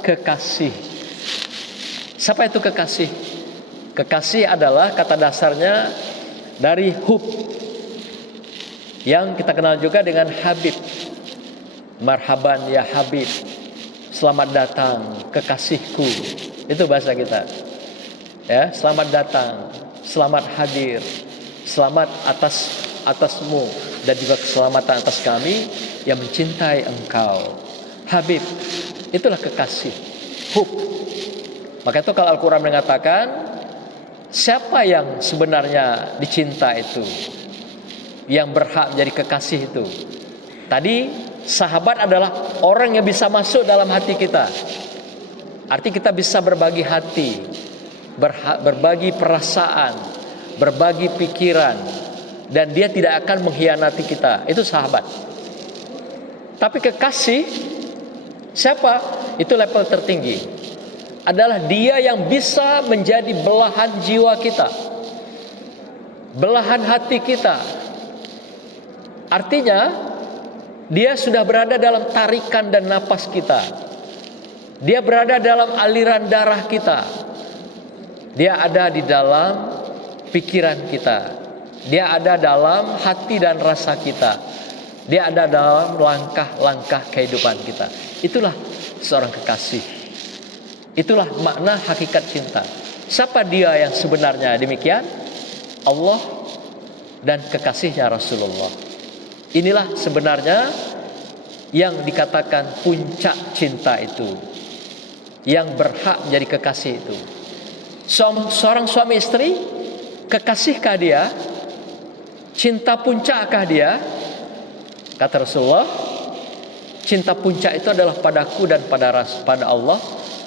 kekasih. Siapa itu kekasih? Kekasih adalah kata dasarnya dari hub, yang kita kenal juga dengan Habib. Marhaban ya Habib, selamat datang kekasihku. Itu bahasa kita. Ya, selamat datang, selamat hadir, selamat atasmu, dan juga keselamatan atas kami yang mencintai engkau. Habib, itulah kekasih. Hub. Maka itu kalau Al-Quran mengatakan, siapa yang sebenarnya dicinta itu, yang berhak menjadi kekasih itu? Tadi sahabat adalah orang yang bisa masuk dalam hati kita. Arti kita bisa berbagi hati, berbagi perasaan, berbagi pikiran, dan dia tidak akan mengkhianati kita. Itu sahabat. Tapi kekasih, siapa? Itu level tertinggi. Adalah dia yang bisa menjadi belahan jiwa kita, belahan hati kita. Artinya dia sudah berada dalam tarikan dan napas kita. Dia berada dalam aliran darah kita. Dia ada di dalam pikiran kita. Dia ada dalam hati dan rasa kita. Dia ada dalam langkah-langkah kehidupan kita. Itulah seorang kekasih. Itulah makna hakikat cinta. Siapa dia yang sebenarnya demikian? Allah dan kekasihnya Rasulullah. Inilah sebenarnya yang dikatakan puncak cinta itu, yang berhak menjadi kekasih itu. Seorang suami istri, kekasihkah dia? Cinta puncakkah dia? Kata Rasulullah, cinta puncak itu adalah padaku dan pada Allah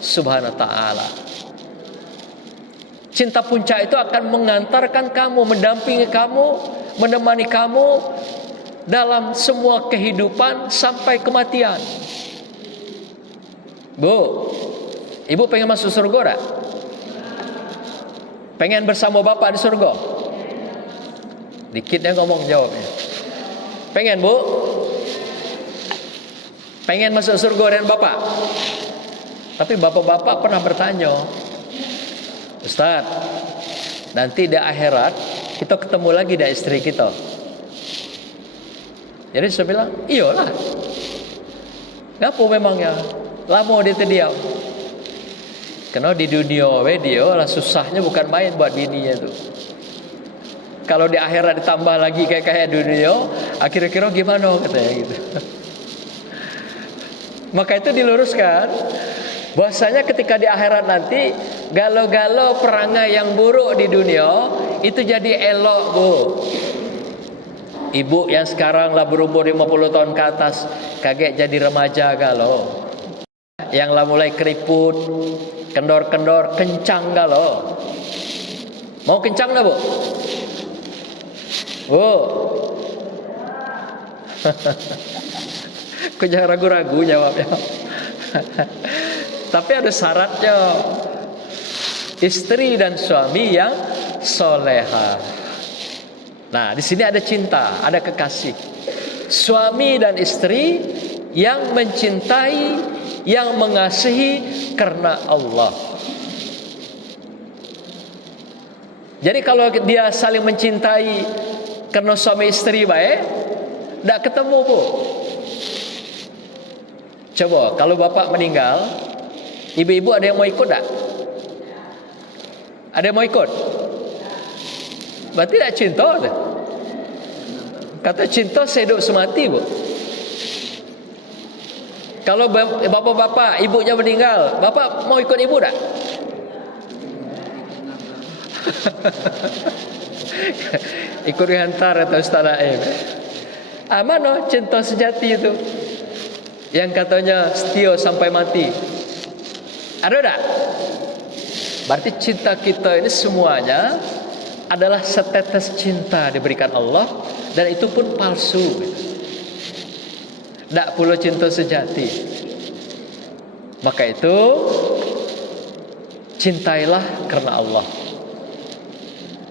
Subhanahu wa ta'ala. Cinta puncak itu akan mengantarkan kamu, mendampingi kamu, menemani kamu dalam semua kehidupan sampai kematian. Bu, ibu pengen masuk surga tak? Pengen bersama bapak di surga? Dikitnya ngomong jawabnya. Pengen bu? Pengen masuk surga dengan bapak? Tapi bapak-bapak pernah bertanya, Ustaz, nanti di akhirat kita ketemu lagi dengan istri kita. Jadi saya bilang, iyalah. Ngapo memangnya? Lama dia terdiam. Karena di dunia dia lah susahnya bukan main buat bininya itu. Kalau di akhirat ditambah lagi kayak dunia, akhir-akhir gimana katanya gitu. Maka itu diluruskan, bahwasanya ketika di akhirat nanti galau-galau perangai yang buruk di dunia itu jadi elok, Bu. Ibu yang sekarang lah berumur 50 tahun ke atas kaget jadi remaja galau. Yang lah mulai keriput, kendor-kendor, kencang galau. Mau kencang dah, Bu? Bu. Kau jangan ragu-ragu jawabnya. Tapi ada syaratnya. Istri dan suami yang soleha. Nah, di sini ada cinta, ada kekasih. Suami dan istri yang mencintai, yang mengasihi karena Allah. Jadi kalau dia saling mencintai karena suami istri baik, tidak ketemu, Bu. Coba kalau bapak meninggal, ibu-ibu ada yang mau ikut tak? Ada yang mau ikut? Berarti tak cinta tak? Kata cinta sehidup semati, Bu. Kalau bapak-bapak ibunya meninggal, bapak mau ikut ibu tak? Ikut dihantar atau Ustaz Naim. Mana cinta sejati itu? Yang katanya setia sampai mati. Ada tak? Berarti cinta kita ini semuanya adalah setetes cinta diberikan Allah, dan itu pun palsu. Tak perlu cinta sejati. Maka itu cintailah karena Allah.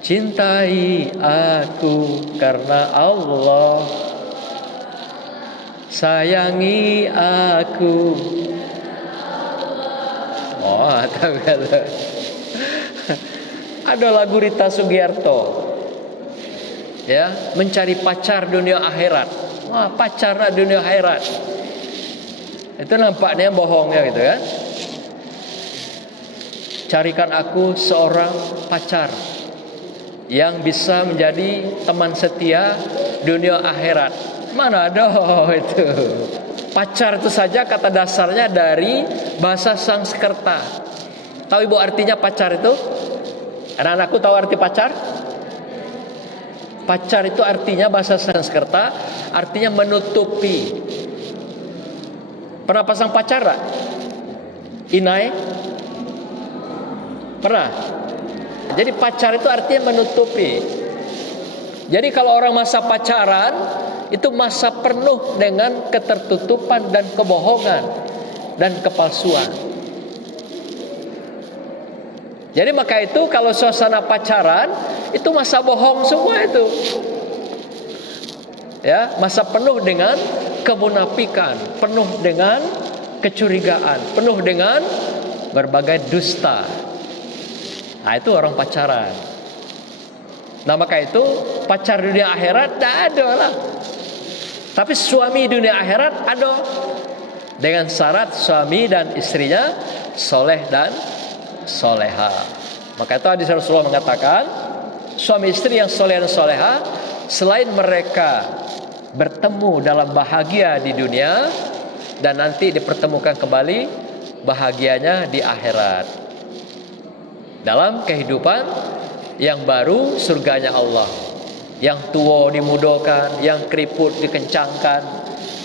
Cintai aku karena Allah, sayangi aku Ada lagu Rita Sugiarto, ya, mencari pacar dunia akhirat. Wah, pacar dunia akhirat. Itu nampaknya bohongnya gitu kan. Carikan aku seorang pacar yang bisa menjadi teman setia dunia akhirat. Mana ada itu. Pacar itu saja kata dasarnya dari bahasa Sanskerta. Tahu ibu artinya pacar itu? Anak-anakku tahu arti pacar? Pacar itu artinya bahasa Sanskerta, artinya menutupi. Pernah pasang pacar tak? Inai? Pernah? Jadi pacar itu artinya menutupi. Jadi kalau orang masa pacaran, itu masa penuh dengan ketertutupan dan kebohongan dan kepalsuan. Jadi maka itu kalau suasana pacaran, itu masa bohong semua itu. Ya, masa penuh dengan kemunafikan, penuh dengan kecurigaan, penuh dengan berbagai dusta. Nah, itu orang pacaran. Nah, maka itu pacar dunia akhirat tidak ada lah. Tapi suami dunia akhirat ada, dengan syarat suami dan istrinya soleh dan soleha. Maka itu hadis Rasulullah mengatakan, suami istri yang soleh dan soleha, selain mereka bertemu dalam bahagia di dunia, dan nanti dipertemukan kembali bahagianya di akhirat, dalam kehidupan yang baru, surganya Allah. Yang tua dimudakan, yang keriput dikencangkan.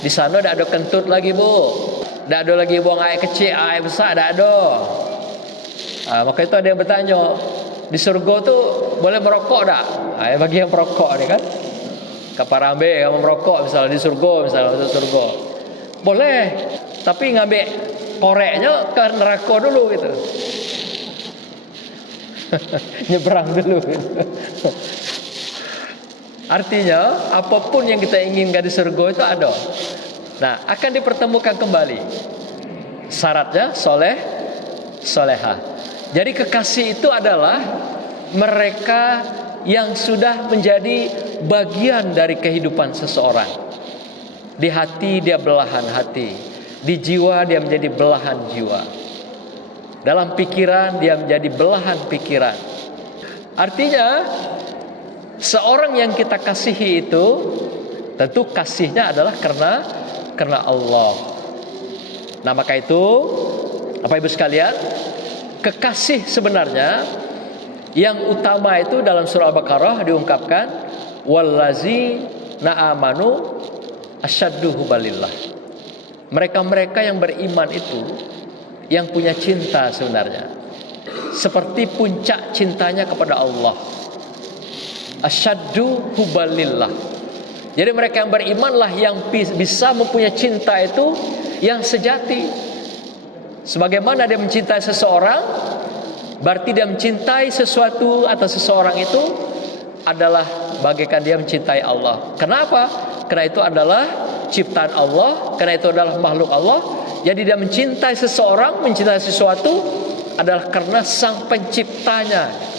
Di sana tidak ada kentut lagi, bu. Tidak ada lagi buang air kecil, air besar, tidak ada. Maka itu ada yang bertanya, di surga tu boleh merokok tak? Bagi yang merokok ni kan, kaparambe kamu merokok misalnya di surga, misalnya di surga boleh, tapi ngambil koreknya ke neraka dulu gitu. Nyebrang dulu gitu. Artinya apapun yang kita inginkan di surga itu ada. Nah, akan dipertemukan kembali. Syaratnya soleh, soleha. Jadi kekasih itu adalah mereka yang sudah menjadi bagian dari kehidupan seseorang. Di hati dia belahan hati, di jiwa dia menjadi belahan jiwa, dalam pikiran dia menjadi belahan pikiran. Artinya seorang yang kita kasihi itu tentu kasihnya adalah karena Allah. Nah, maka itu Bapak Ibu sekalian, kekasih sebenarnya yang utama itu dalam surah Al-Baqarah diungkapkan, wallazina amanu asyaddu hubbalillah. Mereka-mereka yang beriman itu yang punya cinta sebenarnya, seperti puncak cintanya kepada Allah. Asyaddu hubbalillah. Jadi mereka yang berimanlah yang bisa mempunyai cinta itu yang sejati. Sebagaimana dia mencintai seseorang, berarti dia mencintai sesuatu atau seseorang itu adalah bagaikan dia mencintai Allah. Kenapa? Karena itu adalah ciptaan Allah, karena itu adalah makhluk Allah. Jadi dia mencintai seseorang, mencintai sesuatu adalah karena sang penciptanya.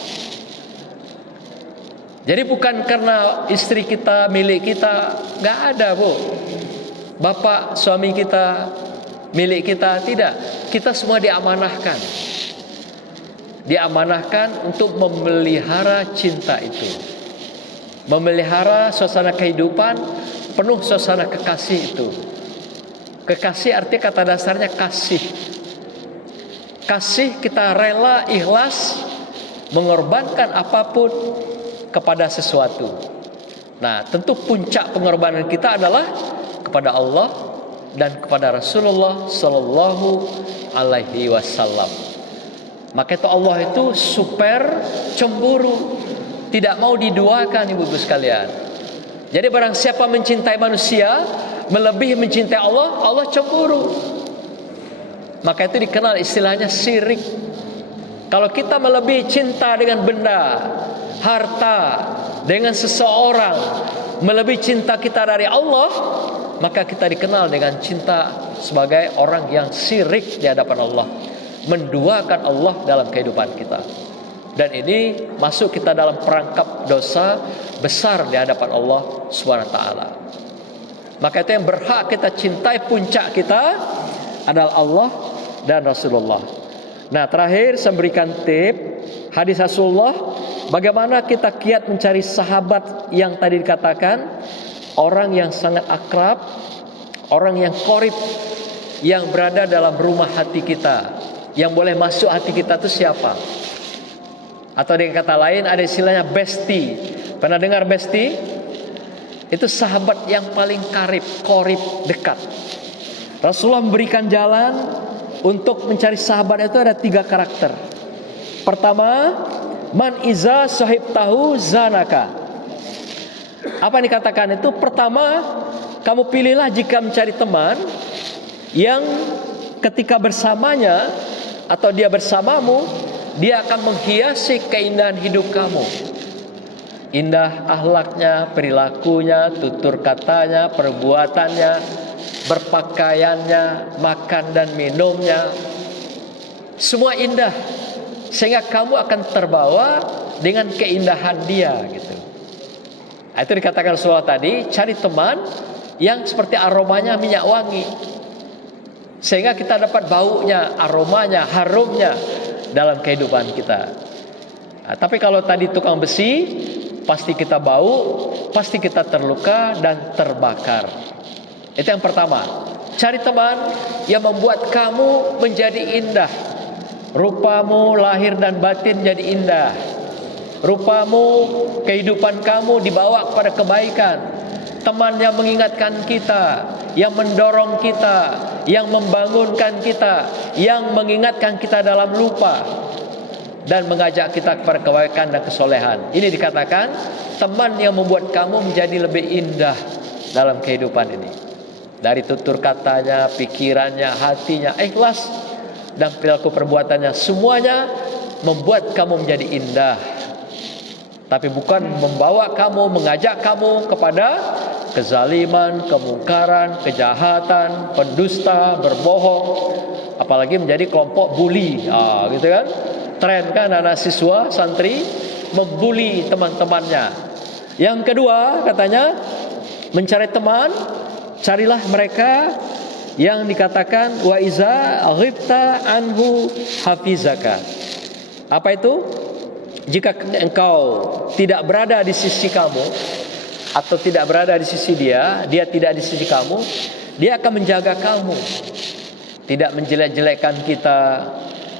Jadi bukan karena istri kita, milik kita, nggak ada, bu. Bapak, suami kita, milik kita, tidak. Kita semua diamanahkan. Diamanahkan untuk memelihara cinta itu, memelihara suasana kehidupan penuh suasana kekasih itu. Kekasih artinya kata dasarnya kasih. Kasih kita rela, ikhlas, mengorbankan apapun kepada sesuatu. Nah, tentu puncak pengorbanan kita adalah kepada Allah dan kepada Rasulullah Sallallahu Alaihi Wasallam. Maka itu Allah itu super cemburu, tidak mau diduakan, ibu-ibu sekalian. Jadi barang siapa mencintai manusia melebihi mencintai Allah, Allah cemburu. Maka itu dikenal istilahnya syirik. Kalau kita melebihi cinta dengan benda, harta, dengan seseorang, melebihi cinta kita dari Allah, maka kita dikenal dengan cinta sebagai orang yang syirik di hadapan Allah. menduakan Allah dalam kehidupan kita. Dan ini masuk kita dalam perangkap dosa besar di hadapan Allah Subhanahu wa taala. Maka itu yang berhak kita cintai, puncak kita adalah Allah dan Rasulullah. Nah, terakhir saya berikan tip hadis Rasulullah, bagaimana kita kiat mencari sahabat yang tadi dikatakan, orang yang sangat akrab, orang yang qorib, yang berada dalam rumah hati kita, yang boleh masuk hati kita itu siapa? Atau dengan kata lain ada istilahnya bestie. Pernah dengar bestie? Itu sahabat yang paling karib, qorib, dekat. Rasulullah memberikan jalan untuk mencari sahabat itu ada 3 karakter. Pertama, man iza sahib tahu zanaka. Apa yang dikatakan itu? Pertama, kamu pilihlah jika mencari teman yang ketika bersamanya atau dia bersamamu, dia akan menghiasi keindahan hidup kamu. Indah akhlaknya, perilakunya, tutur katanya, perbuatannya, berpakaiannya, makan dan minumnya, semua indah, sehingga kamu akan terbawa dengan keindahan dia gitu. Itu dikatakan Rasulullah tadi, cari teman yang seperti aromanya minyak wangi, sehingga kita dapat baunya, aromanya, harumnya dalam kehidupan kita. Nah, tapi kalau tadi tukang besi, pasti kita bau, pasti kita terluka dan terbakar. Itu yang pertama. Cari teman yang membuat kamu menjadi indah. Rupamu lahir dan batin jadi indah. Rupamu, kehidupan kamu dibawa kepada kebaikan. Teman yang mengingatkan kita, yang mendorong kita, yang membangunkan kita, yang mengingatkan kita dalam lupa, dan mengajak kita kepada kebaikan dan kesolehan. Ini dikatakan teman yang membuat kamu menjadi lebih indah dalam kehidupan ini. Dari tutur katanya, pikirannya, hatinya, ikhlas, dan perilaku perbuatannya, semuanya membuat kamu menjadi indah. Tapi bukan membawa kamu, mengajak kamu kepada kezaliman, kemungkaran, kejahatan, pendusta, berbohong, apalagi menjadi kelompok bully. Gitu kan? Tren kan anak siswa, santri membuli teman-temannya. Yang kedua katanya, mencari teman, carilah mereka yang dikatakan wa iza ghibta anhu hafizaka. Apa itu? Jika engkau tidak berada di sisi kamu atau tidak berada di sisi dia, dia tidak di sisi kamu, dia akan menjaga kamu. Tidak menjelek-jelekkan kita,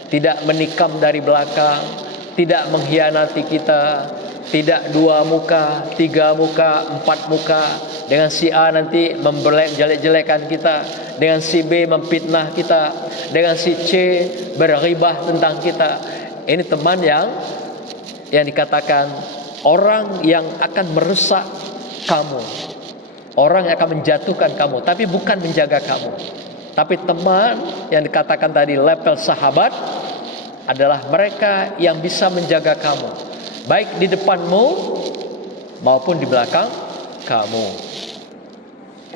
tidak menikam dari belakang, tidak mengkhianati kita, tidak 2 muka, 3 muka, 4 muka. Dengan si A nanti menjelek-jelekan kita, dengan si B memfitnah kita, dengan si C berghibah tentang kita. Ini teman yang dikatakan orang yang akan merusak kamu, orang yang akan menjatuhkan kamu, tapi bukan menjaga kamu. Tapi teman yang dikatakan tadi level sahabat adalah mereka yang bisa menjaga kamu, baik di depanmu maupun di belakang kamu.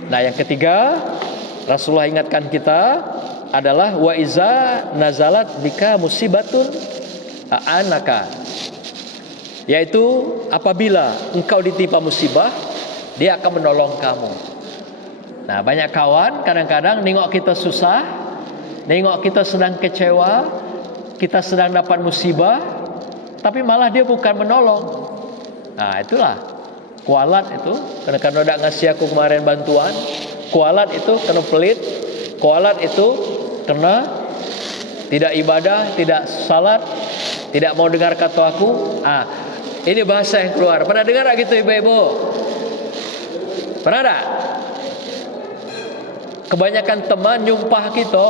Nah, yang ketiga Rasulullah ingatkan kita adalah wa iza nazalat bika musibatun anaka, yaitu apabila engkau ditimpa musibah, dia akan menolong kamu. Nah, banyak kawan kadang-kadang nengok kita susah, nengok kita sedang kecewa, kita sedang dapat musibah, tapi malah dia bukan menolong. Nah, itulah kualat itu. Karena udah ngasih aku kemarin bantuan, kualat itu kena pelit, kualat itu kena tidak ibadah, tidak salat, tidak mau dengar kata aku. Ini bahasa yang keluar. Pernah dengar gak gitu ibu-ibu? Pernah tak? Kebanyakan teman nyumpah kita,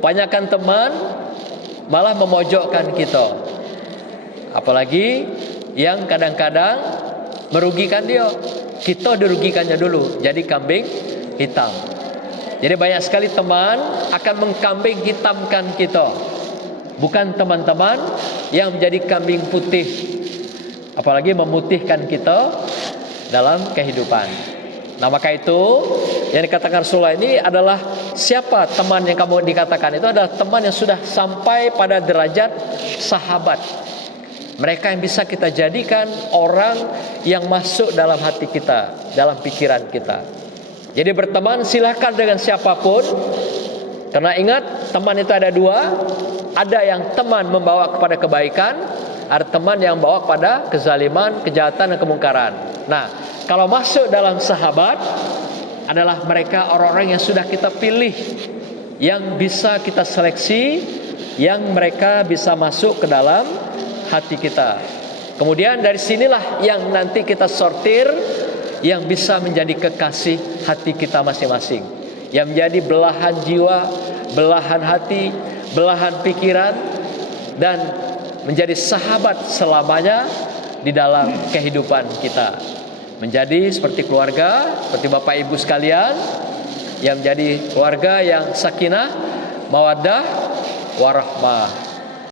kebanyakan teman malah memojokkan kita. Apalagi yang kadang-kadang merugikan dia, kita dirugikannya dulu, jadi kambing hitam. Jadi banyak sekali teman akan mengkambing hitamkan kita, bukan teman-teman yang menjadi kambing putih, apalagi memutihkan kita dalam kehidupan. Nah, maka itu yang dikatakan Rasulullah ini adalah siapa teman yang kamu dikatakan itu adalah teman yang sudah sampai pada derajat sahabat. Mereka yang bisa kita jadikan orang yang masuk dalam hati kita, dalam pikiran kita. Jadi berteman silakan dengan siapapun. Karena ingat, teman itu ada dua. Ada yang teman membawa kepada kebaikan, ada teman yang membawa kepada kezaliman, kejahatan, dan kemungkaran. Nah, kalau masuk dalam sahabat adalah mereka orang-orang yang sudah kita pilih, yang bisa kita seleksi, yang mereka bisa masuk ke dalam hati kita. Kemudian dari sinilah yang nanti kita sortir, yang bisa menjadi kekasih hati kita masing-masing, yang menjadi belahan jiwa, belahan hati, belahan pikiran, dan menjadi sahabat selamanya di dalam kehidupan kita. Menjadi seperti keluarga, seperti Bapak Ibu sekalian, yang menjadi keluarga yang sakinah, mawaddah, warahmah.